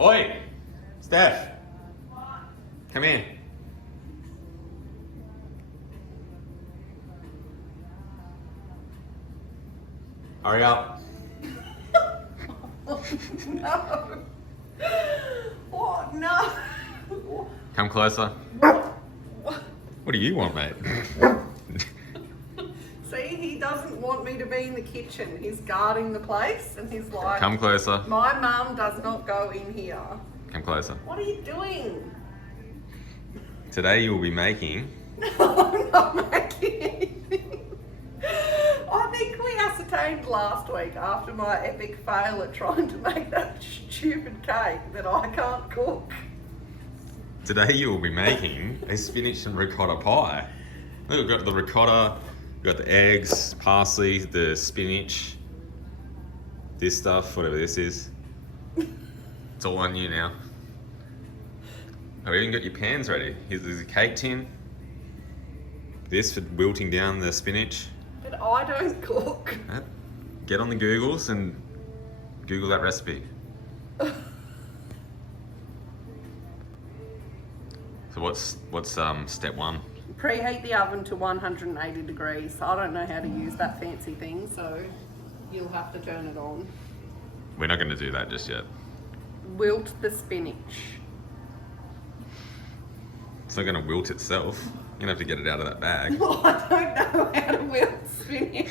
Oi! Steph! Come in. Hurry up. No. What? No. Come closer. What do you want, mate? See, he doesn't want me to be in the kitchen. He's guarding the place and he's like, Come closer. my mum does not go in here. Come closer. What are you doing? Today you will be making... No, I'm not making anything. I think we ascertained last week after my epic fail at trying to make that stupid cake that I can't cook. Today you will be making a spinach and ricotta pie. Look, we've got the ricotta, we've got the eggs, parsley, the spinach, this stuff, whatever this is. It's all on you now. Oh, we even got your pans ready. There's a cake tin. This for wilting down the spinach. But I don't cook. Get on the Googles and Google that recipe. So what's step one? Preheat the oven to 180 degrees. I don't know how to use that fancy thing, so you'll have to turn it on. We're not going to do that just yet. Wilt the spinach. It's not going to wilt itself. You're going to have to get it out of that bag. Oh, I don't know how to wilt spinach.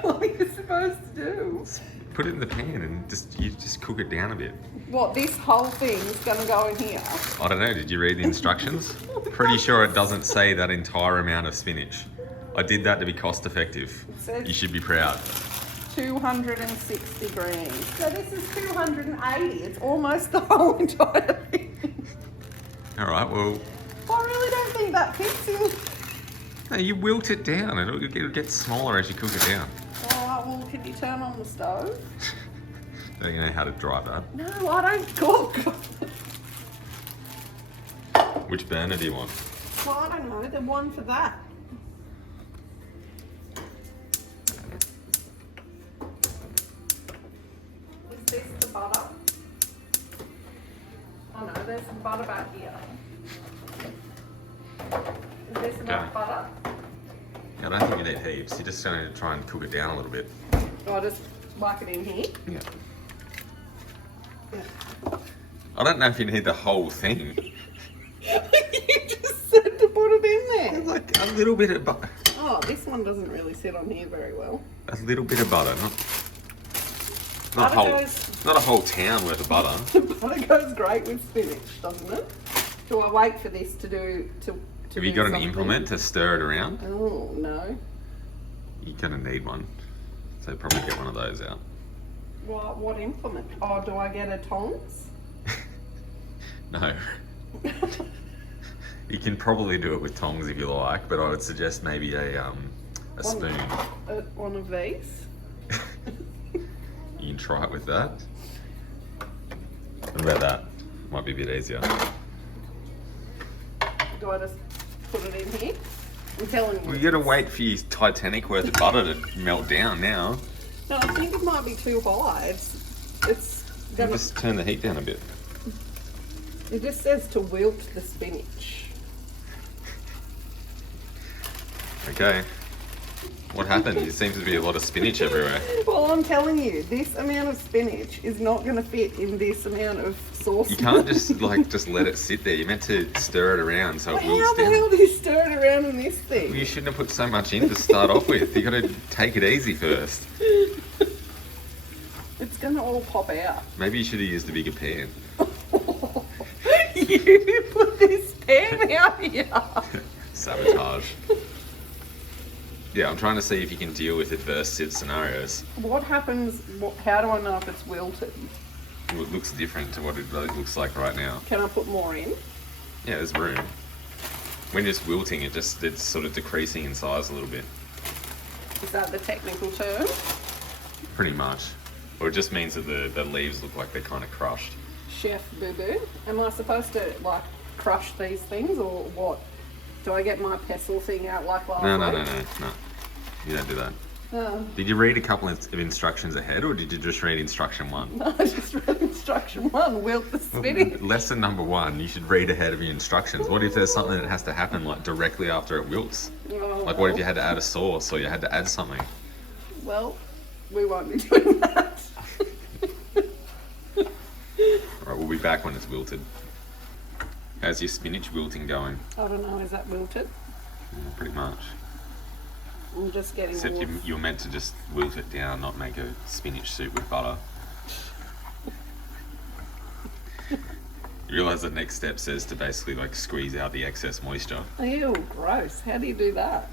What are you supposed to do? Put it in the pan and just cook it down a bit. What, this whole thing's gonna go in here? I don't know, did you read the instructions? Pretty sure it doesn't say that entire amount of spinach. I did that to be cost effective. It says You should be proud. 260 grams. So this is 280. It's almost the whole entire thing. All right, well, I really don't think that fits in. no, you wilt it down. It'll get smaller as you cook it down. Alright, well, can you turn on the stove? Don't you know how to drive that? No, I don't cook. Which burner do you want? Well, I don't know, the one for that. Is this the butter? Oh no, there's some butter back here. Is this enough butter? I don't think you need heaps. You're just going to try and cook it down a little bit. I'll just whack it in here. Yeah. Yeah. I don't know if you need the whole thing. You just said to put it in there. Like a little bit of butter. Oh, this one doesn't really sit on here very well. A little bit of butter, not a whole town worth of butter. Butter goes great with spinach, doesn't it? Do I wait for this to do Have you got an implement to stir it around? Oh no. You're gonna need one, so probably get one of those out. What implement? Oh, do I get a tongs? No. You can probably do it with tongs if you like, but I would suggest maybe a spoon. One of these. You can try it with that. What about that? Might be a bit easier. Do I just put it in here? I'm telling you. Well, you gotta wait for your Titanic worth of butter to melt down now. No, I think it might be too high. It's gonna. Just turn the heat down a bit. It just says to wilt the spinach. Okay. What happened? There seems to be a lot of spinach everywhere. Well, I'm telling you, this amount of spinach is not going to fit in this amount of sauce. You can't just let it sit there. You're meant to stir it around so it Well, wilts how the down. hell do you stir it around in this thing? Well, you shouldn't have put so much in to start off with. You got to take it easy first. It's going to all pop out. Maybe you should have used a bigger pan. You put this pan out here. Sabotage. Yeah, I'm trying to see if you can deal with adverse scenarios. What happens? How do I know if it's wilted? Well, it looks different to what it looks like right now. Can I put more in? Yeah, there's room. When it's wilting, it's sort of decreasing in size a little bit. Is that the technical term? Pretty much. Or it just means that the leaves look like they're kind of crushed. Chef Boo Boo, am I supposed to like crush these things or what? Do I get my pestle thing out like last No. week? You don't do that. Oh. Did you read a couple of instructions ahead, or did you just read instruction 1? No, I just read instruction 1, wilt the spinach. Lesson number 1, you should read ahead of your instructions. What if there's something that has to happen like directly after it wilts? Oh, Like what if you had to add a sauce or you had to add something? Well, we won't be doing that. Alright, we'll be back when it's wilted. How's your spinach wilting going? I don't know, is that wilted? Pretty much. I'm just getting Except all... you're meant to just wilt it down, not make a spinach soup with butter. You realise the next step says to basically like squeeze out the excess moisture. Ew, gross. How do you do that?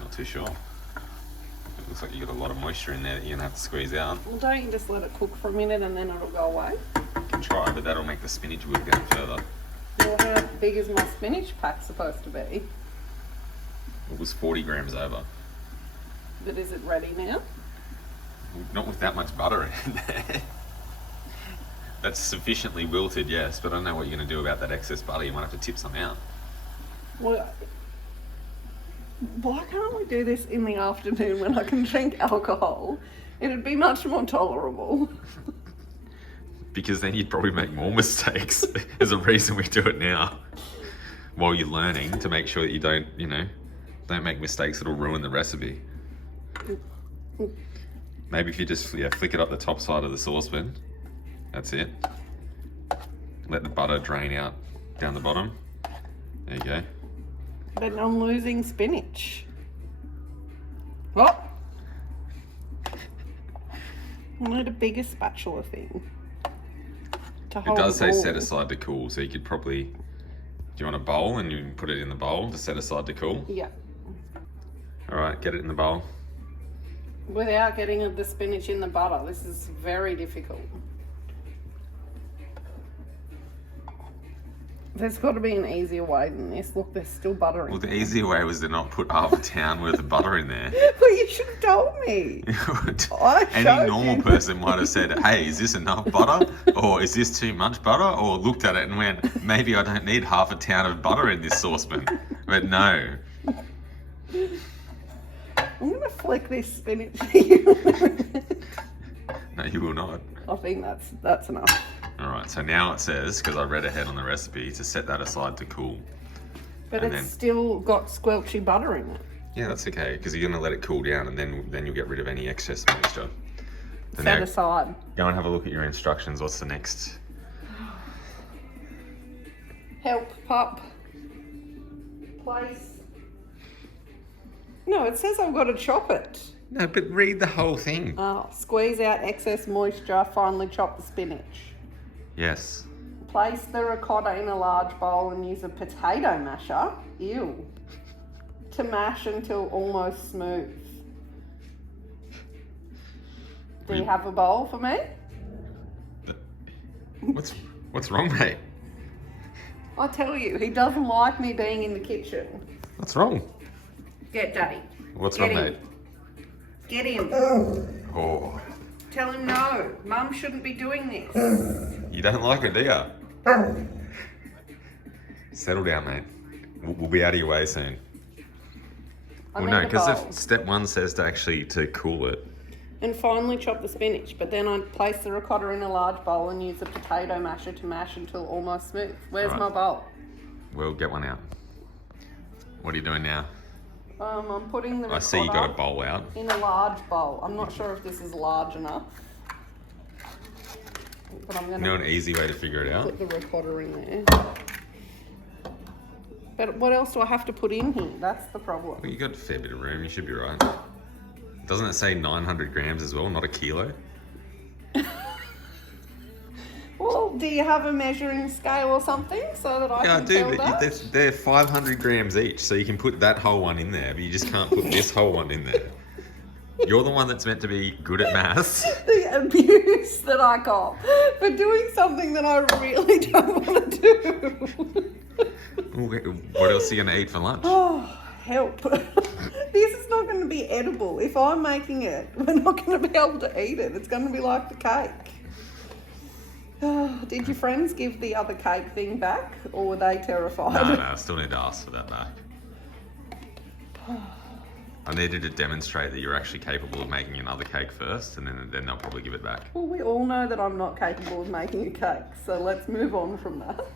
Not too sure. It looks like you got a lot of moisture in there that you're gonna have to squeeze out. Well, don't you just let it cook for a minute and then it'll go away? You can try, but that'll make the spinach wilt down further. Well, how big is my spinach pack supposed to be? It was 40 grams over. But is it ready now? Not with that much butter in there. That's sufficiently wilted, yes, but I don't know what you're going to do about that excess butter. You might have to tip some out. Well, why can't we do this in the afternoon when I can drink alcohol? It'd be much more tolerable. Because then you'd probably make more mistakes. There's a reason we do it now. While you're learning, to make sure that you don't, don't make mistakes that'll ruin the recipe. Maybe if you just flick it up the top side of the saucepan. That's it. Let the butter drain out down the bottom. There you go. But I'm losing spinach. Oh! I need a bigger spatula thing. It does say set aside to cool, so you could probably... Do you want a bowl and you can put it in the bowl to set aside to cool? Yeah. Alright, get it in the bowl. Without getting the spinach in the butter, this is very difficult. There's got to be an easier way than this. Look, there's still butter in Well, the there. easier way was to not put half a town worth of butter in there. Well, you should have told me. Any normal person might have said, hey, is this enough butter? Or is this too much butter? Or looked at it and went, maybe I don't need half a town of butter in this saucepan. But no. I'm going to flick this spinach for you. No, you will not. I think that's enough. Alright, so now it says, because I read ahead on the recipe, to set that aside to cool. But And it's then- still got squelchy butter in it. Yeah, that's okay, because you're going to let it cool down and then you'll get rid of any excess moisture. So Set now, aside. go and have a look at your instructions. What's the next? Help, pup. Place. No, it says I've got to chop it. No, but read the whole thing. Squeeze out excess moisture, finely chop the spinach. Yes. Place the ricotta in a large bowl and use a potato masher, ew, to mash until almost smooth. Do you have a bowl for me? What's wrong, mate? I tell you, he doesn't like me being in the kitchen. What's wrong? Get Daddy. What's Get wrong, him. mate? Get him. Oh, Tell him no. Mum shouldn't be doing this. you don't like it, do you? Settle down, mate. We'll be out of your way soon. I Well, need no, a because bowl. step 1 says to cool it. And finely chop the spinach, but then I place the ricotta in a large bowl and use a potato masher to mash until almost smooth. Where's Right. my bowl? We'll get one out. What are you doing now? I'm putting the ricotta I see you got a bowl out. in a large bowl. I'm not sure if this is large enough, but I'm You going know to an easy way to figure it out? put the ricotta in there. But what else do I have to put in here? That's the problem. Well, you got a fair bit of room. You should be right. Doesn't it say 900 grams as well, not a kilo? Well, do you have a measuring scale or something so that I Yeah, I can do, tell but that? they're 500 grams each, so you can put that whole one in there, but you just can't put this whole one in there. You're the one that's meant to be good at maths. The abuse that I got for doing something that I really don't want to do. What else are you going to eat for lunch? Oh, help. This is not going to be edible. If I'm making it, we're not going to be able to eat it. It's going to be like the cake. Oh, did your friends give the other cake thing back, or were they terrified? No, I still need to ask for that back. I needed to demonstrate that you're actually capable of making another cake first, and then they'll probably give it back. Well, we all know that I'm not capable of making a cake, so let's move on from that.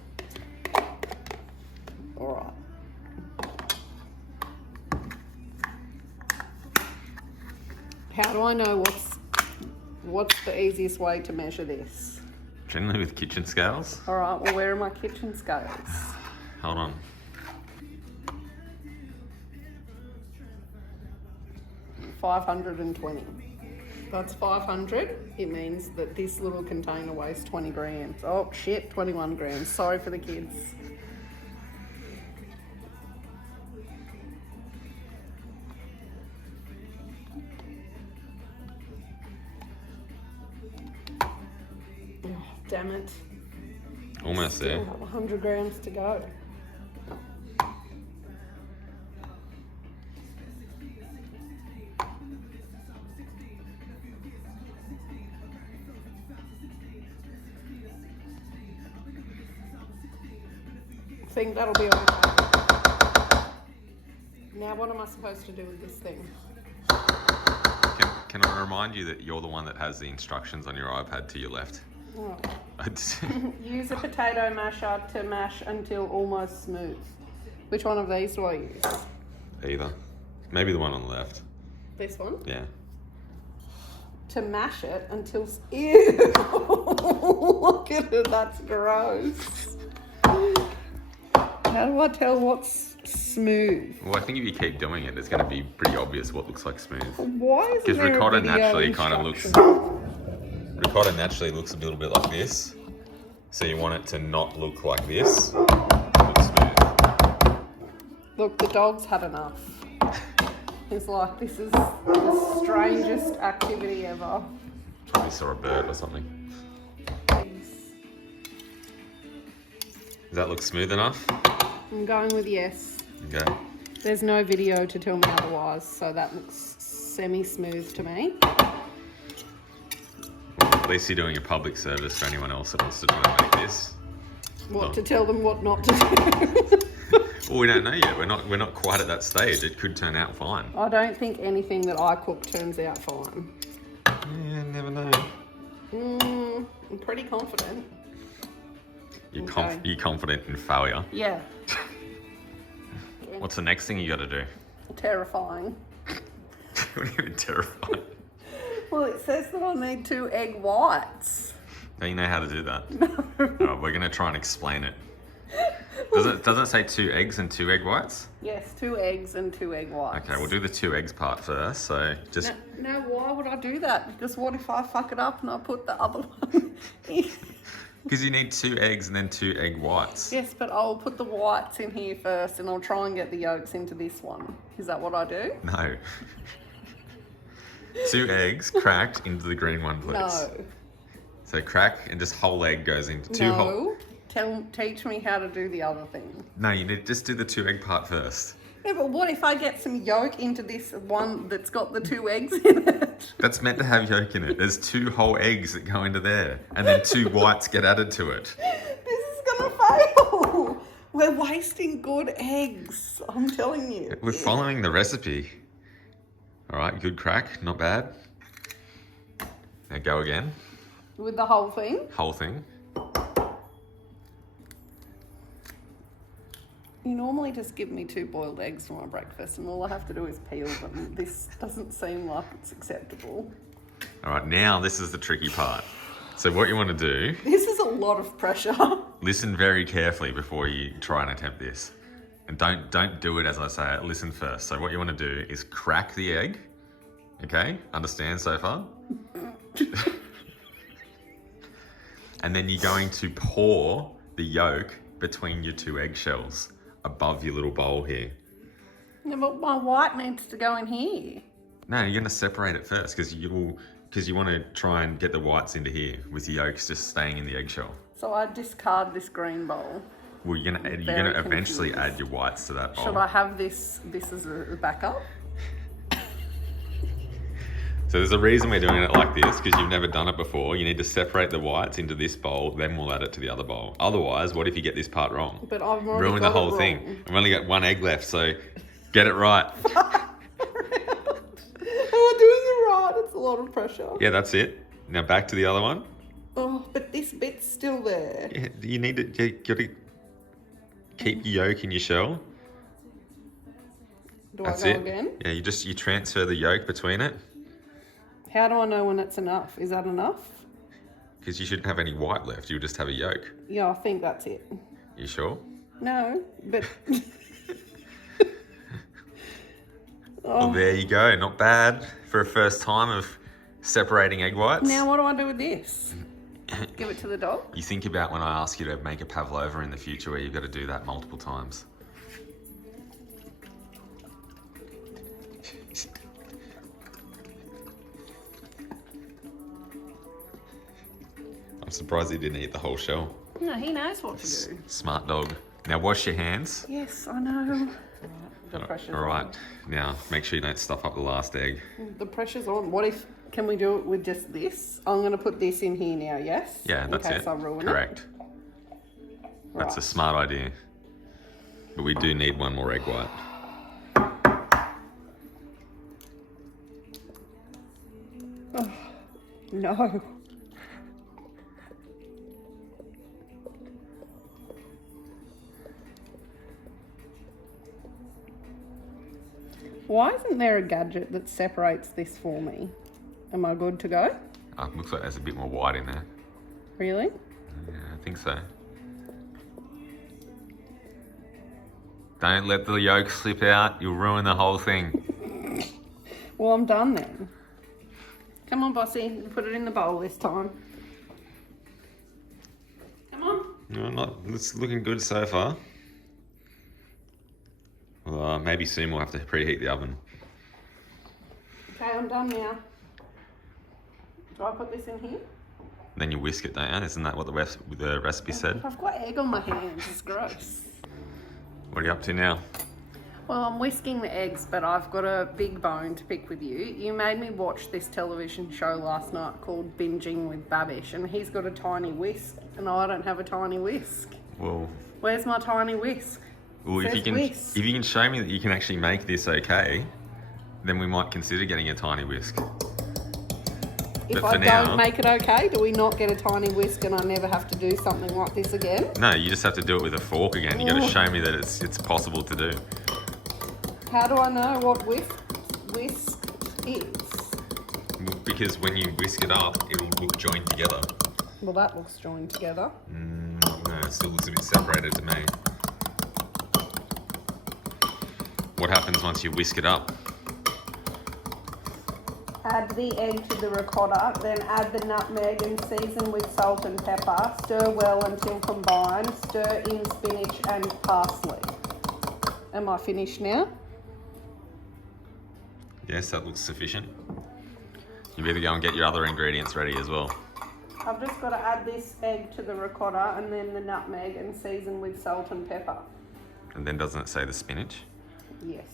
All right. How do I know what's the easiest way to measure this? Generally with kitchen scales. All right, well, where are my kitchen scales? Hold on. $520. That's 500. It means that this little container weighs 20 grams. Oh shit, 21 grams. Sorry for the kids. Oh, damn it. Almost Still there. have 100 grams to go. I think that'll be okay. Now what am I supposed to do with this thing? Can I remind you that you're the one that has the instructions on your iPad to your left? Oh. Use a potato masher to mash until almost smooth. Which one of these do I use? Either. Maybe the one on the left. This one? Yeah. To mash it until... Ew! Look at it, that's gross. How do I tell what's smooth? Well, I think if you keep doing it, it's going to be pretty obvious what looks like smooth. Why isn't Because there ricotta a video naturally kind of looks... instruction? Ricotta naturally looks a little bit like this. So you want it to not look like this. Look smooth. Look, the dog's had enough. It's like, this is the strangest activity ever. Probably saw a bird or something. Does that look smooth enough? I'm going with yes. Okay. There's no video to tell me otherwise, so that looks semi-smooth to me. At least you're doing a public service for anyone else that wants to try and make this. What to tell them what not to do. Well, we don't know yet. We're not quite at that stage. It could turn out fine. I don't think anything that I cook turns out fine. Yeah, never know. I'm pretty confident. You're, Okay. you're confident in failure. Yeah. What's the next thing you got to do? Terrifying. What do you mean terrifying? Well, it says that I need 2 egg whites. Now you know how to do that. Alright, we're going to try and explain it. Doesn't it say 2 eggs and 2 egg whites? Yes, 2 eggs and 2 egg whites. Okay, we'll do the 2 eggs part first. So just... No, why would I do that? Because what if I fuck it up and I put the other one in? Because you need 2 eggs and then 2 egg whites. Yes, but I'll put the whites in here first and I'll try and get the yolks into this one. Is that what I do? No. 2 eggs cracked into the green one, please. No. So crack and just whole egg goes into 2 whole... Teach me how to do the other thing. No, you need to just do the 2 egg part first. Yeah, but what if I get some yolk into this one that's got the 2 eggs in it? That's meant to have yolk in it. There's 2 whole eggs that go into there, and then 2 whites get added to it. This is gonna fail. We're wasting good eggs. I'm telling you. We're following the recipe. All right, good crack, not bad. Now go again. With the whole thing? Whole thing. You normally just give me 2 boiled eggs for my breakfast and all I have to do is peel them. This doesn't seem like it's acceptable. All right, now this is the tricky part. So what you want to do, This is a lot of pressure. listen very carefully before you try and attempt this. And don't do it as I say it, listen first. So what you want to do is crack the egg. Okay, understand so far? And then you're going to pour the yolk between your 2 eggshells above your little bowl here. Yeah, but my white needs to go in here. No, you're going to separate it first because you want to try and get the whites into here with the yolks just staying in the eggshell. So I discard this green bowl. Well, you're going to eventually add your whites to that bowl. Should I have this as a backup? So there's a reason we're doing it like this, because you've never done it before. You need to separate the whites into this bowl, then we'll add it to the other bowl. Otherwise, what if you get this part wrong? But I've already Ruin the got it whole thing. wrong. I've only got 1 egg left, so get it right. a lot of pressure. Yeah, that's it. Now back to the other one. Oh, but this bit's still there. Yeah, you need to, you got to keep your yolk in your shell. Do That's I go it. again? Yeah, you transfer the yolk between it. How do I know when it's enough? Is that enough? Because you shouldn't have any white left. You'll just have a yolk. Yeah, I think that's it. You sure? No, but... Well, there you go. Not bad for a first time of separating egg whites. Now what do I do with this? Give it to the dog? You think about when I ask you to make a pavlova in the future where you've got to do that multiple times. I'm surprised he didn't eat the whole shell. No, he knows what to do. Smart dog. Now wash your hands. Yes, I know. The pressure's All right. on. Now make sure you don't stuff up the last egg. The pressure's on. What if, can we do it with just this? I'm going to put this in here now, yes? Yeah, that's in case it. I ruin Correct. That's a smart idea. But we do need one more egg white. Oh, no. Why isn't there a gadget that separates this for me? Am I good to go? Looks like there's a bit more white in there. Really? Yeah, I think so. Don't let the yolk slip out. You'll ruin the whole thing. Well, I'm done then. Come on, Bossy. Put it in the bowl this time. Come on. No, it's looking good so far. Well, maybe soon we'll have to preheat the oven. Okay, I'm done now. Do I put this in here? Then you whisk it, don't you? Isn't that what the recipe said? I've got egg on my hands. It's gross. What are you up to now? Well, I'm whisking the eggs, but I've got a big bone to pick with you. You made me watch this television show last night called Binging with Babish, and he's got a tiny whisk, and I don't have a tiny whisk. Well, Where's my tiny whisk? if Says whisk. you can show me that you can actually make this okay, then we might consider getting a tiny whisk. If But I for now- don't make it okay, do we not get a tiny whisk and I never have to do something like this again? No, you just have to do it with a fork again. You got to show me that it's possible to do. How do I know what whisk is? Because when you whisk it up, it'll look joined together. Well, that looks joined together. No, it still looks a bit separated to me. What happens once you whisk it up? Add the egg to the ricotta, then add the nutmeg and season with salt and pepper. Stir well until combined. Stir in spinach and parsley. Am I finished now? Yes, that looks sufficient. You better go and get your other ingredients ready as well. I've just got to add this egg to the ricotta and then the nutmeg and season with salt and pepper. And then doesn't it say the spinach? Yes.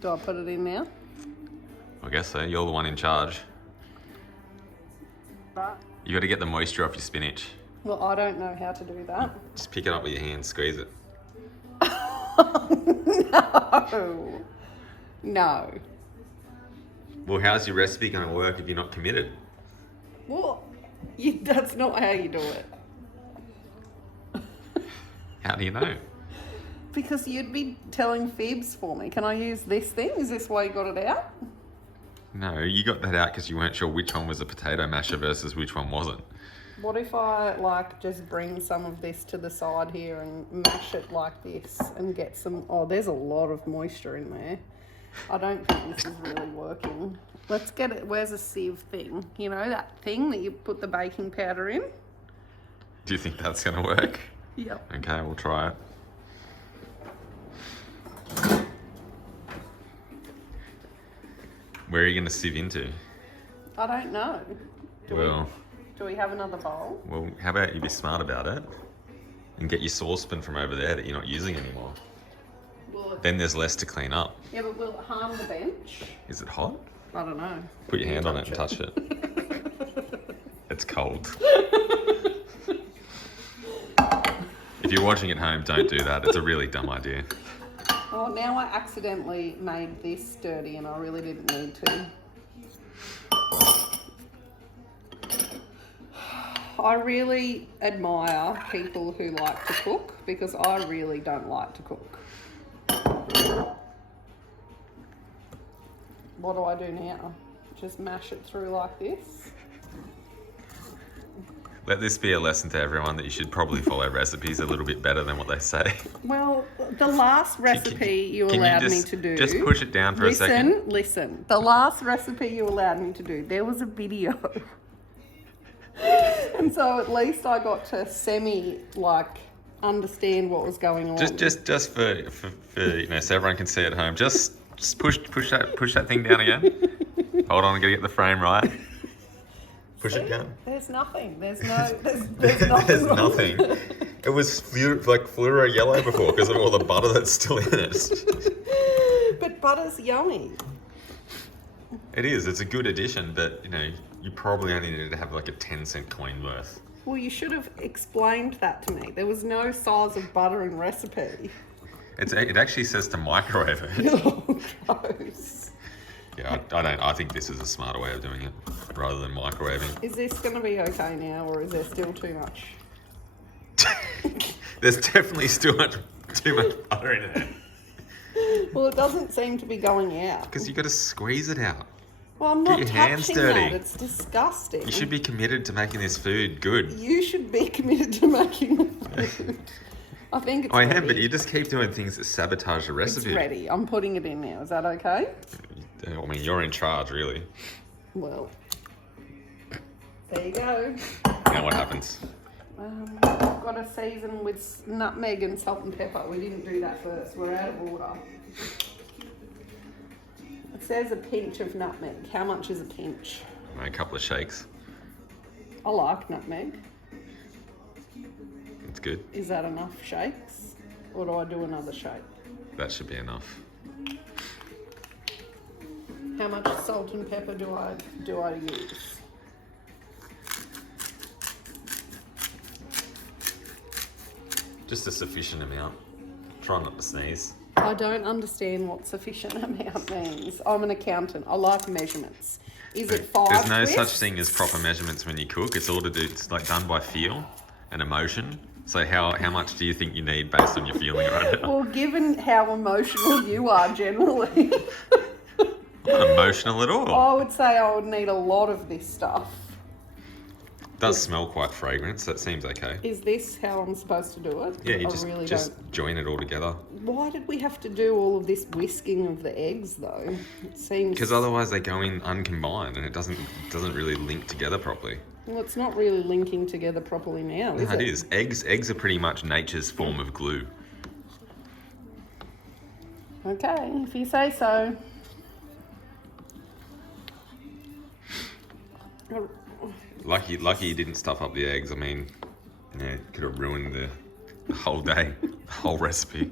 Do I put it in now? I guess so. You're the one in charge. Right. You got to get the moisture off your spinach. Well, I don't know how to do that. Just pick it up with your hand, squeeze it. No. No. Well, how's your recipe going to work if you're not committed? Well, that's not how you do it. How do you know? Because you'd be telling fibs for me. Can I use this thing? Is this why you got it out? No, you got that out because you weren't sure which one was a potato masher versus which one wasn't. What if I just bring some of this to the side here and mash it like this and get some... Oh, there's a lot of moisture in there. I don't think this is really working. Let's get it... Where's a sieve thing? You know, that thing that you put the baking powder in? Do you think that's going to work? Yep. Okay, we'll try it. Where are you going to sieve into? I don't know. Do we have another bowl? Well, how about you be smart about it and get your saucepan from over there that you're not using anymore. Then there's less to clean up. Yeah, but will it harm the bench? Is it hot? I don't know. Put your hand on it and touch it. It's cold. If you're watching at home, don't do that. It's a really dumb idea. Oh, now I accidentally made this dirty and I really didn't need to. I really admire people who like to cook because I really don't like to cook. What do I do now? Just mash it through like this? Let this be a lesson to everyone that you should probably follow recipes a little bit better than what they say. Well, the last recipe you allowed me to do... Just push it down for a second. Listen. The last recipe you allowed me to do, there was a video. And so at least I got to understand what was going on. Just for so everyone can see at home. Just push that thing down again. Hold on, I'm gonna get the frame right. Push it down. There's nothing. There's There's nothing. It was fluoro yellow before because of all the butter that's still in it. But butter's yummy. It is. It's a good addition, but you probably only needed to have like a 10-cent coin worth. Well, you should have explained that to me. There was no size of butter in recipe. It actually says to microwave it. Oh, gross. Yeah, I think this is a smarter way of doing it, rather than microwaving. Is this going to be okay now, or is there still too much? There's definitely still too much butter in it. Well, it doesn't seem to be going out. Because you got to squeeze it out. Well, I'm not Get your hands touching dirty. that. It's disgusting. You should be committed to making this food good. You should be committed to making the food. I think it's ready. I am, but you just keep doing things that sabotage the recipe. It's ready. I'm putting it in now. Is that okay? I mean, you're in charge, really. Well, there you go. Now what happens? I've got to season with nutmeg and salt and pepper. We didn't do that first. We're out of order. It says a pinch of nutmeg. How much is a pinch? A couple of shakes. I like nutmeg. It's good. Is that enough shakes? Or do I do another shake? That should be enough. How much salt and pepper do I use? Just a sufficient amount. Try not to sneeze. I don't understand what sufficient amount means. I'm an accountant. I like measurements. Is it 5 There's no twists? such thing as proper measurements when you cook. It's all to do. It's like done by feel and emotion. So how much do you think you need based on your feeling right now? Well, given how emotional you are generally, I'm not emotional at all. I would say I would need a lot of this stuff. It does smell quite fragrant, so it seems okay. Is this how I'm supposed to do it? Yeah, you I just join it all together. Why did we have to do all of this whisking of the eggs, though? It seems... Because otherwise they go in uncombined and it doesn't really link together properly. Well, it's not really linking together properly now, is No, it is. Eggs are pretty much nature's form of glue. Okay, if you say so. Lucky you didn't stuff up the eggs. I mean, it could have ruined the whole day, the whole recipe.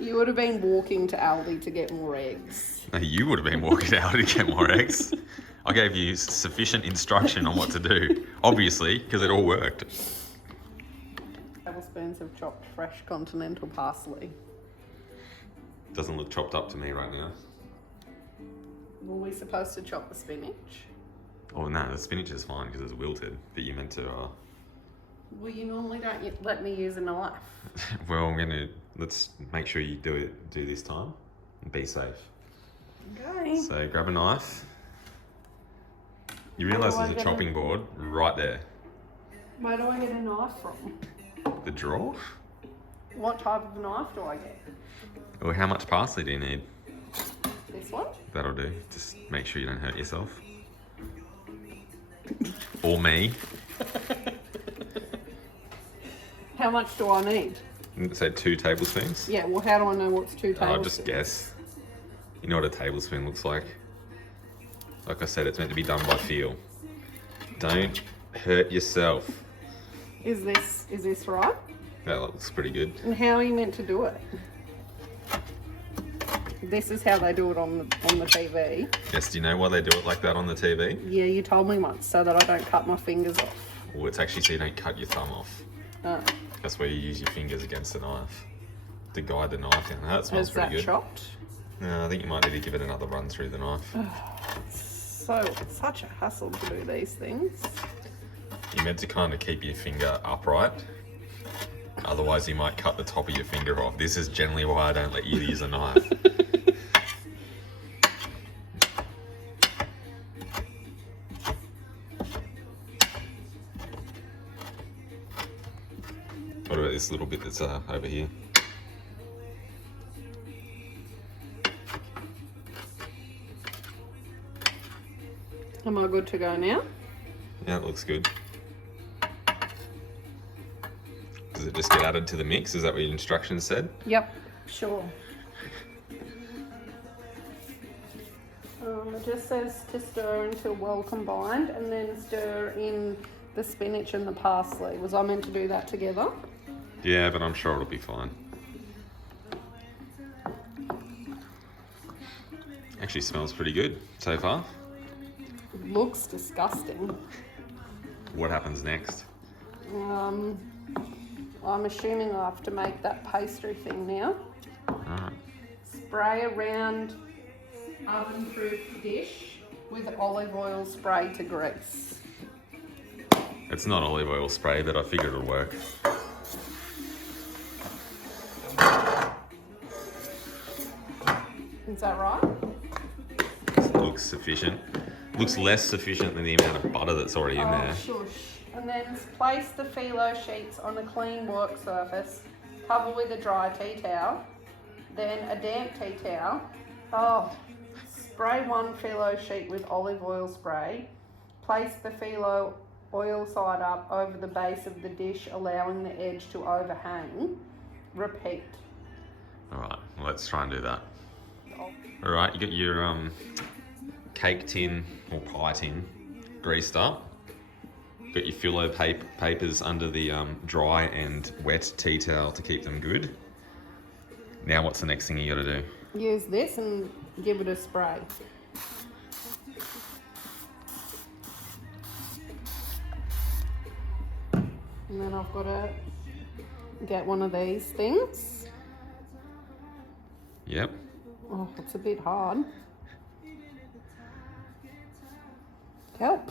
You would have been walking to Aldi to get more eggs. No, you would have been walking out to get more eggs. I gave you sufficient instruction on what to do, obviously, because it all worked. Tablespoons of chopped fresh continental parsley. Doesn't look chopped up to me right now. Were we supposed to chop the spinach? Oh no, the spinach is fine because it's wilted, but you meant to... Well, you normally don't let me use a knife. Well, let's make sure you do this time and be safe. Okay. So grab a knife. You Where realise do I there's a get chopping board right there. Where do I get a knife from? The drawer? What type of knife do I get? Or how much parsley do you need? This one? That'll do. Just make sure you don't hurt yourself. Or me. How much do I need? Say 2 tablespoons. Yeah, well, how do I know what's 2 tablespoons? I'll just guess. You know what a tablespoon looks like. Like I said, it's meant to be done by feel. Don't hurt yourself. Is this right? That looks pretty good. And how are you meant to do it? This is how they do it on the TV. Yes, do you know why they do it like that on the TV? Yeah, you told me once, so that I don't cut my fingers off. Well, it's actually so you don't cut your thumb off. Oh. That's where you use your fingers against the knife to guide the knife in. That smells Is pretty that good. chopped? No, I think you might need to give it another run through the knife. So, it's such a hassle to do these things. You're meant to kind of keep your finger upright. Otherwise you might cut the top of your finger off. This is generally why I don't let you use a knife. What about this little bit that's over here? Am I good to go now? Yeah, it looks good. Does it just get added to the mix? Is that what your instructions said? Yep, sure. It just says to stir until well combined and then stir in the spinach and the parsley. Was I meant to do that together? Yeah, but I'm sure it'll be fine. Actually smells pretty good so far. It looks disgusting. What happens next? I'm assuming I have to make that pastry thing now. Alright. Spray around oven-proof dish with olive oil spray to grease. It's not olive oil spray, but I figured it'll work. Is that right? It looks sufficient. Looks less sufficient than the amount of butter that's already in there. Shush. And then place the phyllo sheets on a clean work surface. Cover with a dry tea towel. Then a damp tea towel. Spray one phyllo sheet with olive oil spray. Place the phyllo oil side up over the base of the dish, allowing the edge to overhang. Repeat. Alright, well, let's try and do that. Alright, you got your cake tin or pie tin greased up. Got your phyllo papers under the dry and wet tea towel to keep them good. Now what's the next thing you got to do? Use this and give it a spray. And then I've got to get one of these things. Yep. Oh, it's a bit hard. Help.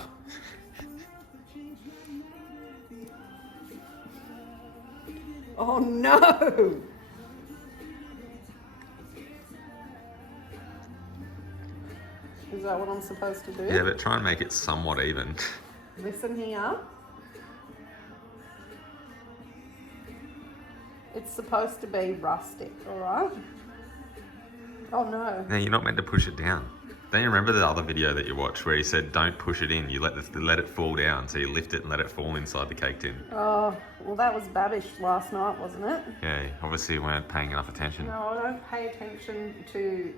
Oh no! Is that what I'm supposed to do? Yeah, but try and make it somewhat even. Listen here. It's supposed to be rustic, alright? Oh no. No, you're not meant to push it down. Don't you remember the other video that you watched where he said don't push it in, you let it fall down, so you lift it and let it fall inside the cake tin? Oh, well that was Babish last night, wasn't it? Yeah, obviously you weren't paying enough attention. No, I don't pay attention to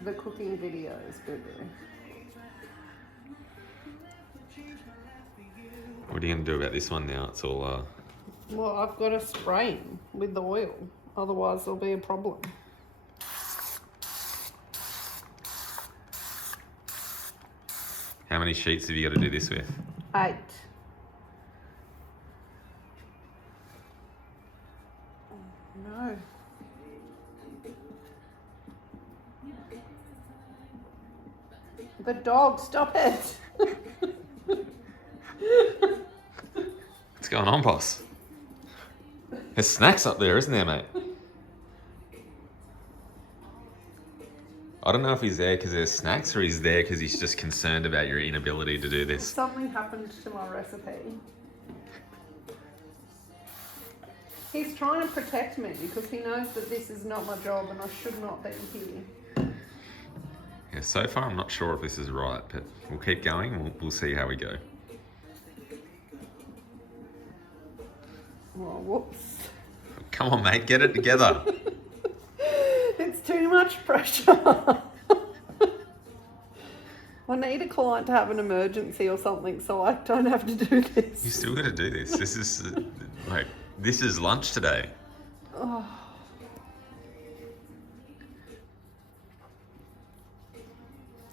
the cooking videos, boo-boo. What are you going to do about this one now? It's all... Well, I've got to spray him with the oil, otherwise there'll be a problem. How many sheets have you got to do this with? 8. No. The dog, stop it! What's going on, boss? There's snacks up there, isn't there, mate? I don't know if he's there because there's snacks or he's there because he's just concerned about your inability to do this. Something happened to my recipe. He's trying to protect me because he knows that this is not my job and I should not be here. Yeah, so far I'm not sure if this is right, but we'll keep going. We'll see how we go. Well, whoops. Come on, mate, get it together. It's too much pressure. I need a client to have an emergency or something so I don't have to do this. You still got to do this. This is lunch today. Oh.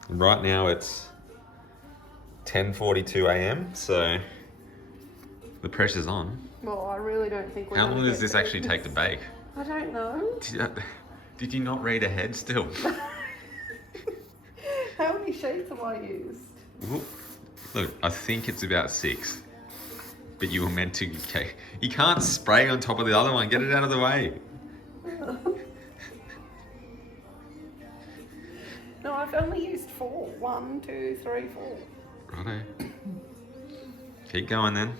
Right now it's 10:42 a.m. so the pressure's on. Well, I really don't think we're How gonna long does get this through actually take to bake? I don't know. Did you not read ahead still? How many sheets have I used? Look, I think it's about 6. But you were meant to. Okay. You can't spray on top of the other one. Get it out of the way. No, I've only used 4. 1, 2, 3, 4. Righto. Keep going then.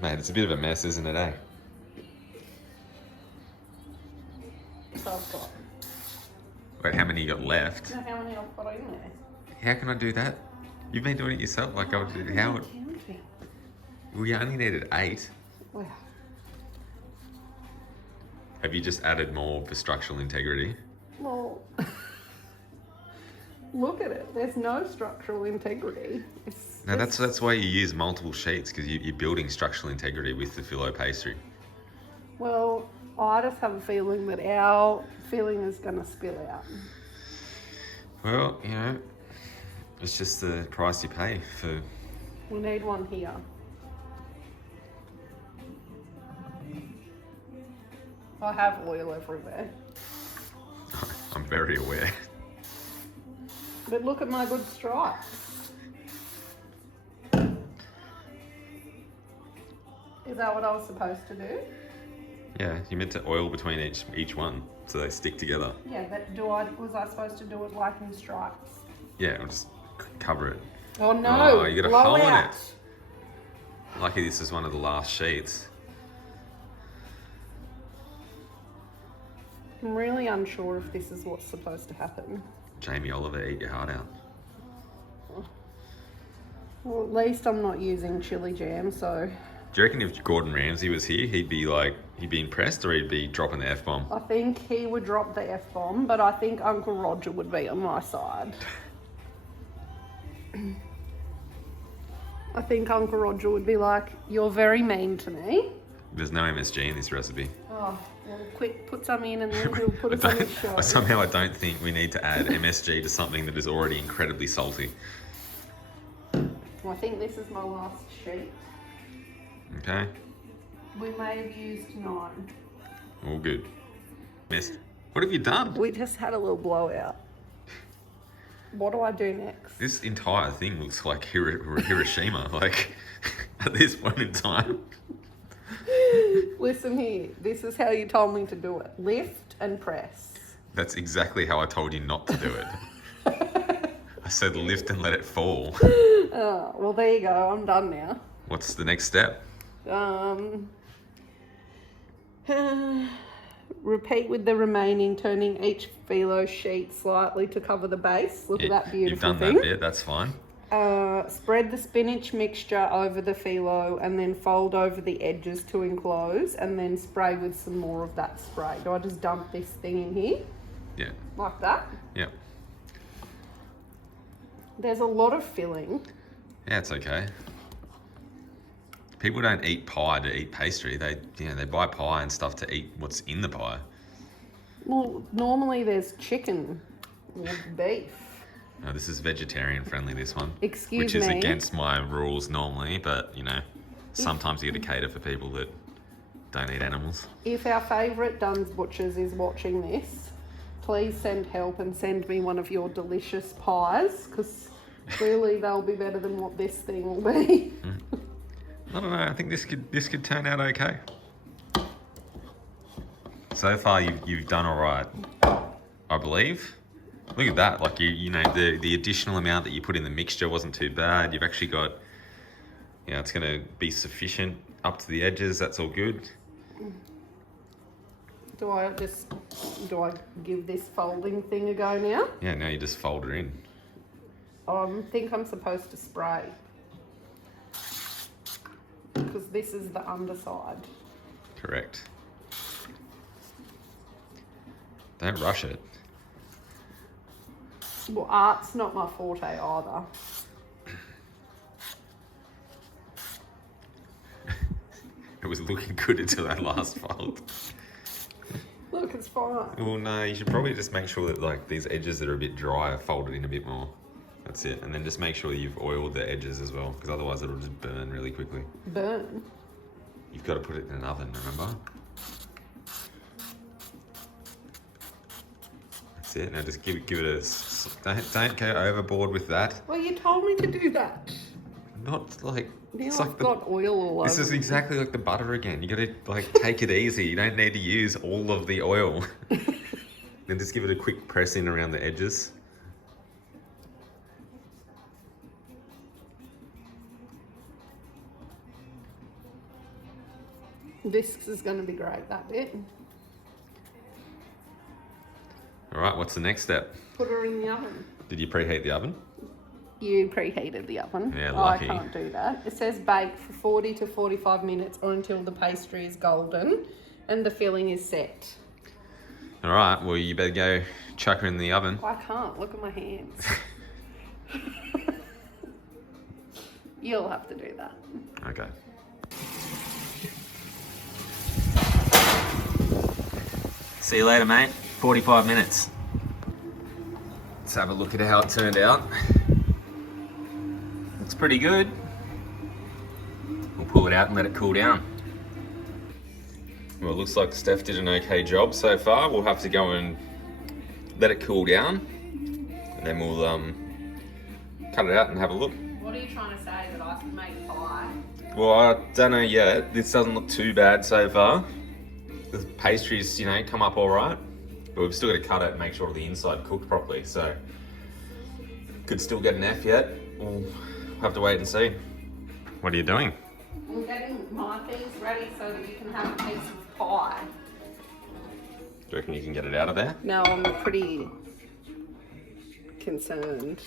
Mate, it's a bit of a mess, isn't it, eh? So I've got. Wait, how many you got left? Do you know how many I've got in there? How can I do that? You've been doing it yourself. Like, how? We only needed 8. Well, Have you just added more for structural integrity? well look at it. There's no structural integrity. It's No, that's why you use multiple sheets, because you're building structural integrity with the filo pastry. Well, I just have a feeling that our filling is going to spill out. Well, you know, it's just the price you pay for. We need one here. I have oil everywhere. I'm very aware. But look at my good stripes. Is that what I was supposed to do? Yeah, you meant to oil between each one so they stick together. Yeah, but was I supposed to do it like in stripes? Yeah, I'll just cover it. Oh no! Oh, you got a blow hole in out. it. Lucky this is one of the last sheets. I'm really unsure if this is what's supposed to happen. Jamie Oliver, eat your heart out. Well, at least I'm not using chili jam, so Do you reckon if Gordon Ramsay was here, he'd be impressed, or he'd be dropping the F-bomb? I think he would drop the F-bomb, but I think Uncle Roger would be on my side. I think Uncle Roger would be like, "You're very mean to me." There's no MSG in this recipe. Oh, well, quick, put some in and then he'll put us on his show. Somehow I don't think we need to add MSG to something that is already incredibly salty. Well, I think this is my last sheet. Okay, We may have used 9. all good. Missed. What have you done? We just had a little blowout. What do I do next? This entire thing looks like Hiroshima, like, at this point in time. Listen here, this is how you told me to do it. Lift and press. That's exactly how I told you not to do it. I said lift and let it fall. Oh, well, there you go. I'm done now. What's the next step? Repeat with the remaining, turning each phyllo sheet slightly to cover the base. Look at that beautiful You've done thing. that bit, that's fine. Spread the spinach mixture over the phyllo and then fold over the edges to enclose, and then spray with some more of that spray. Do I just dump this thing in here? Yeah, Like that? yeah. There's a lot of filling. Yeah, it's okay. People don't eat pie to eat pastry. They buy pie and stuff to eat what's in the pie. Well, normally there's chicken or beef. No, this is vegetarian friendly, this one. Excuse Which is me. against my rules normally, but, sometimes you got to cater for people that don't eat animals. If our favourite Dunn's Butchers is watching this, please send help and send me one of your delicious pies, because clearly they'll be better than what this thing will be. I don't know, I think this could turn out okay. So far you've done all right, I believe. Look at that, like the additional amount that you put in the mixture wasn't too bad. You've actually got, it's going to be sufficient up to the edges. That's all good. Do I give this folding thing a go now? Yeah, now you just fold it in. I think I'm supposed to spray, because this is the underside. Correct. Don't rush it. Well, art's not my forte either. It was looking good until that last fold. Look, it's fine. Well, no, you should probably just make sure that these edges that are a bit dry are folded in a bit more. That's it. And then just make sure you've oiled the edges as well, because otherwise it'll just burn really quickly. Burn? You've got to put it in an oven, remember? That's it. Now just give it a... Don't go overboard with that. Well, you told me to do that. Not like Now it's I've like got oil all over. this is me. exactly like the butter again. You gotta like take it easy. You don't need to use all of the oil. Then just give it a quick press in around the edges. This is going to be great, that bit. All right, what's the next step? Put her in the oven. Did you preheat the oven? You preheated the oven. Yeah, I lucky. can't do that. It says bake for 40 to 45 minutes or until the pastry is golden and the filling is set. All right, well, you better go chuck her in the oven. I can't. Look at my hands. You'll have to do that. Okay. See you later, mate. 45 minutes. Let's have a look at how it turned out. Looks pretty good. We'll pull it out and let it cool down. Well, it looks like Steph did an okay job so far. We'll have to go and let it cool down, and then we'll cut it out and have a look. What are you trying to say, that I can make pie? Well, I don't know yet. This doesn't look too bad so far. The pastries, you know, come up all right, but we've still got to cut it and make sure the inside cooked properly. So, could still get an F yet. We'll have to wait and see. What are you doing? I'm getting my things ready so that you can have a piece of pie. Do you reckon you can get it out of there? No, I'm pretty concerned.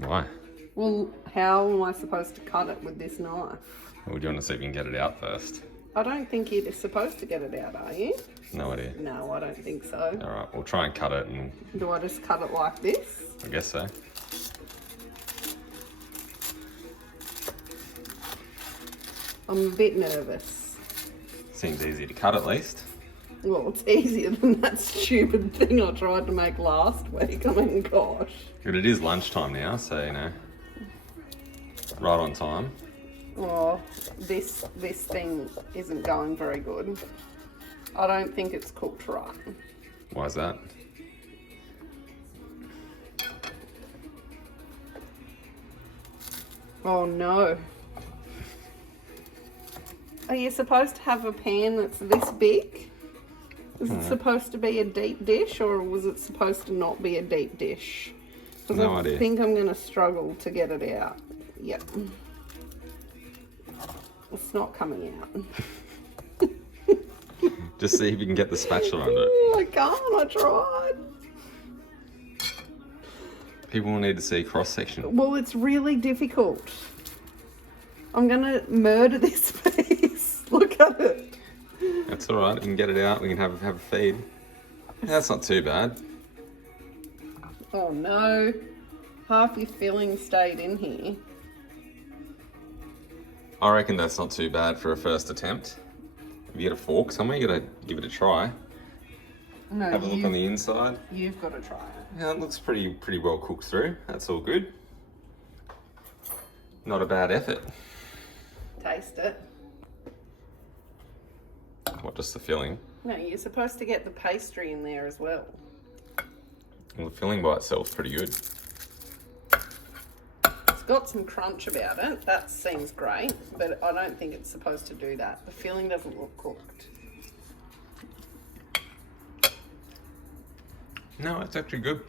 Why? Well, how am I supposed to cut it with this knife? Well, do you want to see if you can get it out first? I don't think you're supposed to get it out, are you? No idea. No, I don't think so. All right, we'll try and cut it, and Do I just cut it like this? I guess so. I'm a bit nervous. Seems easy to cut at least. Well, it's easier than that stupid thing I tried to make last week. I mean, gosh. But it is lunchtime now, so you know, right on time. Oh, this thing isn't going very good. I don't think it's cooked right. Why is that? Oh no. Are you supposed to have a pan that's this big? Is it supposed to be a deep dish, or was it supposed to not be a deep dish? Because No I idea. think I'm going to struggle to get it out. Yep. It's not coming out. Just see if you can get the spatula under it. Oh, I can't. I tried. People will need to see cross section. Well, it's really difficult. I'm going to murder this piece. Look at it. That's all right. You can get it out. We can have a feed. That's not too bad. Oh no. Half your filling stayed in here. I reckon that's not too bad for a first attempt. If you get a fork somewhere, you gotta give it a try. No, Have a look on the inside. You've got to try it. Yeah, it looks pretty well cooked through. That's all good. Not a bad effort. Taste it. What, just the filling? No, you're supposed to get the pastry in there as well. Well, the filling by itself is pretty good. It's got some crunch about it. That seems great, but I don't think it's supposed to do that. The filling doesn't look cooked. No, it's actually good.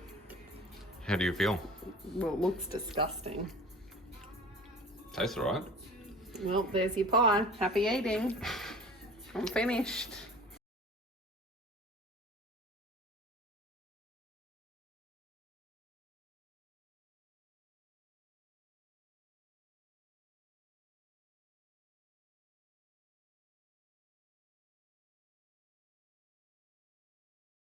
How do you feel? Well, it looks disgusting. Tastes alright. Well, there's your pie. Happy eating. I'm finished.